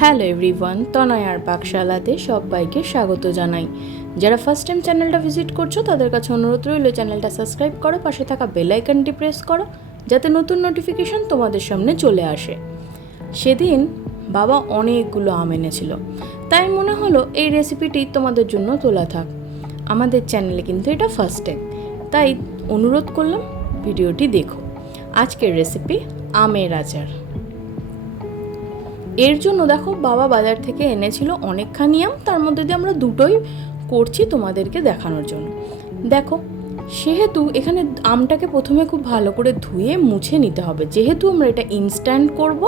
Hello everyone, তনয়ার পাকশালাতে সবাইকে স্বাগত জানাই। যারা ফার্স্ট টাইম চ্যানেলটা ভিজিট করছো তাদের কাছে অনুরোধ রইল চ্যানেলটা সাবস্ক্রাইব করো, পাশে থাকা বেল আইকনটি প্রেস করো যাতে নতুন নোটিফিকেশন তোমাদের সামনে চলে আসে। সেদিন বাবা অনেকগুলো আম এনেছিল, তাই মনে হলো এই রেসিপিটি তোমাদের জন্য তোলা থাক। আমাদের চ্যানেলে কিন্তু এটা ফার্স্ট টাইম, তাই অনুরোধ করলাম ভিডিওটি দেখো। আজকের রেসিপি আমের আচার। এর জন্য দেখো বাবা বাজার থেকে এনেছিল অনেকখানি আম, তার মধ্যে দিয়ে আমরা দুটোই করছি তোমাদেরকে দেখানোর জন্য। দেখো, সেহেতু এখানে আমটাকে প্রথমে খুব ভালো করে ধুয়ে মুছে নিতে হবে। যেহেতু আমরা এটা ইনস্ট্যান্ট করব,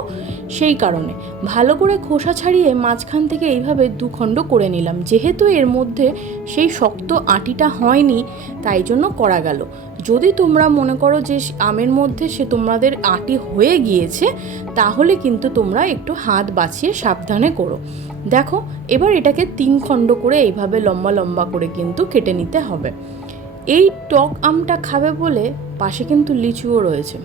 সেই কারণে ভালো করে খোসা ছাড়িয়ে মাঝখান থেকে এইভাবে দুখণ্ড করে নিলাম। যেহেতু এর মধ্যে সেই শক্ত আটিটা হয়নি, তাই জন্য করা গেল। যদি তোমরা মনে করো যে আমের মধ্যে তোমাদের আটি হয়ে গিয়েছে, তাহলে কিন্তু তোমরা একটু হাত বাঁচিয়ে সাবধানে করো। দেখো, এবার এটাকে 3 খণ্ড করে এইভাবে লম্বা লম্বা করে কিন্তু কেটে নিতে হবে। এই টক আমটা খাবে বলে পাশে কিন্তু লিচুও রয়েছে,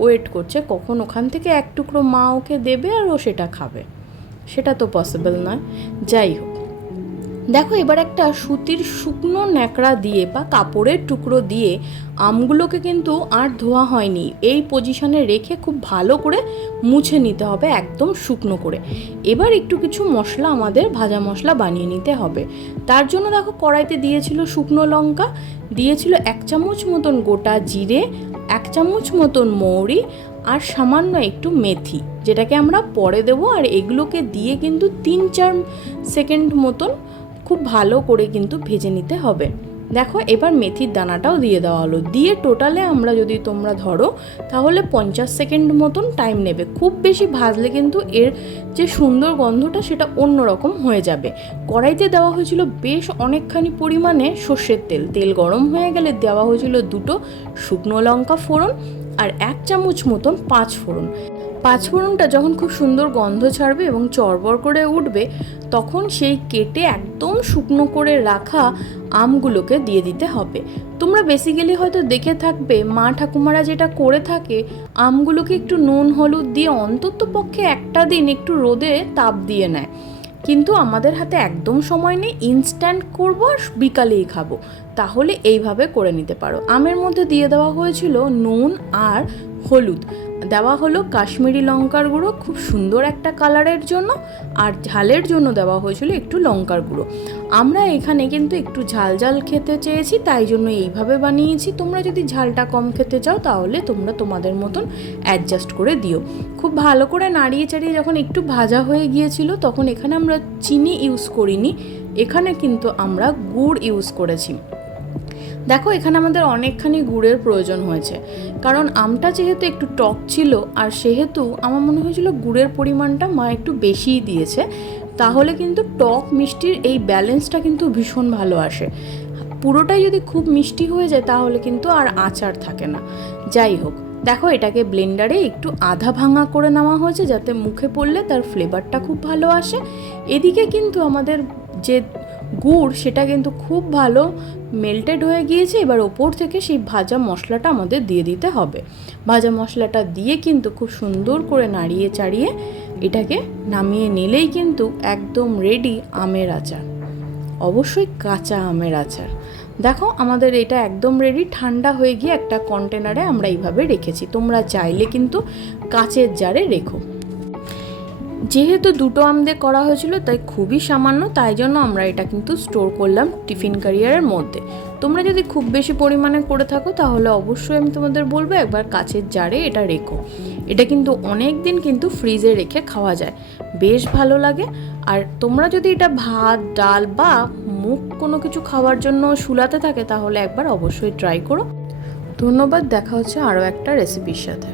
ওয়েট করছে কখন ওখান থেকে এক টুকরো মা ওকে দেবে আর ও সেটা খাবে। সেটা তো পসিবল নয়। যাই হোক, দেখো এবার একটা সুতির শুকনো ন্যাকড়া দিয়ে বা কাপড়ের টুকরো দিয়ে আমগুলোকে কিন্তু আর ধোয়া হয়নি এই পজিশনে রেখে খুব ভালো করে মুছে নিতে হবে, একদম শুকনো করে। এবার একটু কিছু মশলা, আমাদের ভাজা মশলা বানিয়ে নিতে হবে। তার জন্য দেখো কড়াইতে দিয়েছিল শুকনো লঙ্কা, দিয়েছিল 1 চামচ মতন গোটা জিরে, 1 চামচ মতন মৌরি আর সামান্য একটু মেথি, যেটাকে আমরা পরে দেবো। আর এগুলোকে দিয়ে কিন্তু 3-4 সেকেন্ড মতন খুব ভালো করে কিন্তু ভেজে নিতে হবে। দেখো এবার মেথির দানাটাও দিয়ে দেওয়া হলো, দিয়ে টোটালে আমরা যদি তোমরা ধরো তাহলে 50 সেকেন্ড মতন টাইম নেবে। খুব বেশি ভাজলে কিন্তু এর যে সুন্দর গন্ধটা সেটা অন্যরকম হয়ে যাবে। কড়াইতে দেওয়া হয়েছিল বেশ অনেকখানি পরিমাণে সর্ষের তেল। তেল গরম হয়ে গেলে দেওয়া হয়েছিল 2টো শুকনো লঙ্কা ফোড়ন আর 1 চামচ মতন 5 ফোড়ন। 5 ফোড়নটা যখন খুব সুন্দর গন্ধ ছাড়বে এবং চড়বড় করে উঠবে, তখন সেই কেটে একদম শুকনো করে রাখা আমগুলোকে দিয়ে দিতে হবে। তোমরা বেসিক্যালি হয়তো দেখে থাকবে মা ঠাকুমারা যেটা করে থাকে, আমগুলোকে একটু নুন হলুদ দিয়ে অন্তত পক্ষে একটা দিন একটু রোদে তাপ দিয়ে নেয়। কিন্তু আমাদের হাতে একদম সময় নেই, ইনস্ট্যান্ট করবো আর বিকালেই খাবো, তাহলে এইভাবে করে নিতে পারো। আমের মধ্যে দিয়ে দেওয়া হয়েছিল নুন আর হলুদ, দেওয়া হলো কাশ্মীরি লঙ্কার গুঁড়ো খুব সুন্দর একটা কালারের জন্য, আর ঝালের জন্য দেওয়া হয়েছিল একটু লঙ্কার গুঁড়ো। আমরা এখানে কিন্তু একটু ঝাল ঝাল খেতে চেয়েছি, তাই জন্য এইভাবে বানিয়েছি। তোমরা যদি ঝালটা কম খেতে চাও তাহলে তোমরা তোমাদের মতন অ্যাডজাস্ট করে দিও। খুব ভালো করে নাড়িয়ে চাড়িয়ে যখন একটু ভাজা হয়ে গিয়েছিল, তখন এখানে আমরা চিনি ইউজ করিনি, এখানে কিন্তু আমরা গুড় ইউজ করেছি। দেখো এখানে আমাদের অনেকখানি গুড়ের প্রয়োজন হয়েছে, কারণ আমটা যেহেতু একটু টক ছিল, আর সেহেতু আমার মনে হয়েছিল গুড়ের পরিমাণটা মা একটু বেশিই দিয়েছে, তাহলে কিন্তু টক মিষ্টির এই ব্যালেন্সটা কিন্তু ভীষণ ভালো আসে। পুরোটাই যদি খুব মিষ্টি হয়ে যায় তাহলে কিন্তু আর আচার থাকে না। যাই হোক, দেখো এটাকে ব্লেন্ডারে একটু আধা ভাঙা করে নেওয়া হয়েছে, যাতে মুখে পড়লে তার ফ্লেভারটা খুব ভালো আসে। এদিকে কিন্তু আমাদের যে গুড় সেটা কিন্তু খুব ভালো মেল্টেড হয়ে গিয়েছে। এবার ওপর থেকে সেই ভাজা মশলাটা আমাদের দিয়ে দিতে হবে। ভাজা মশলাটা দিয়ে কিন্তু খুব সুন্দর করে নাড়িয়ে চাড়িয়ে এটাকে নামিয়ে নিলেই কিন্তু একদম রেডি আমের আচার। অবশ্যই কাঁচা আমের আচার। দেখো আমাদের এটা একদম রেডি। ঠান্ডা হয়ে গিয়ে একটা কন্টেনারে আমরা এইভাবে রেখেছি, তোমরা চাইলে কিন্তু কাচের জারে রেখো। যেহেতু 2টো আম দিয়ে করা হয়েছিল তাই খুবই সামান্য, তাই জন্য আমরা এটা কিন্তু স্টোর করলাম টিফিন ক্যারিয়ারের মধ্যে। তোমরা যদি খুব বেশি পরিমাণে করে থাকো তাহলে অবশ্যই আমি তোমাদের বলবো একবার কাচের জারে এটা রেখো। এটা কিন্তু অনেক দিন কিন্তু ফ্রিজে রেখে খাওয়া যায়, বেশ ভালো লাগে। আর তোমরা যদি এটা ভাত ডাল বা মুখ কোনো কিছু খাওয়ার জন্য শুলাতে থাকে তাহলে একবার অবশ্যই ট্রাই করো। ধন্যবাদ, দেখা হচ্ছে আরও একটা রেসিপির সাথে।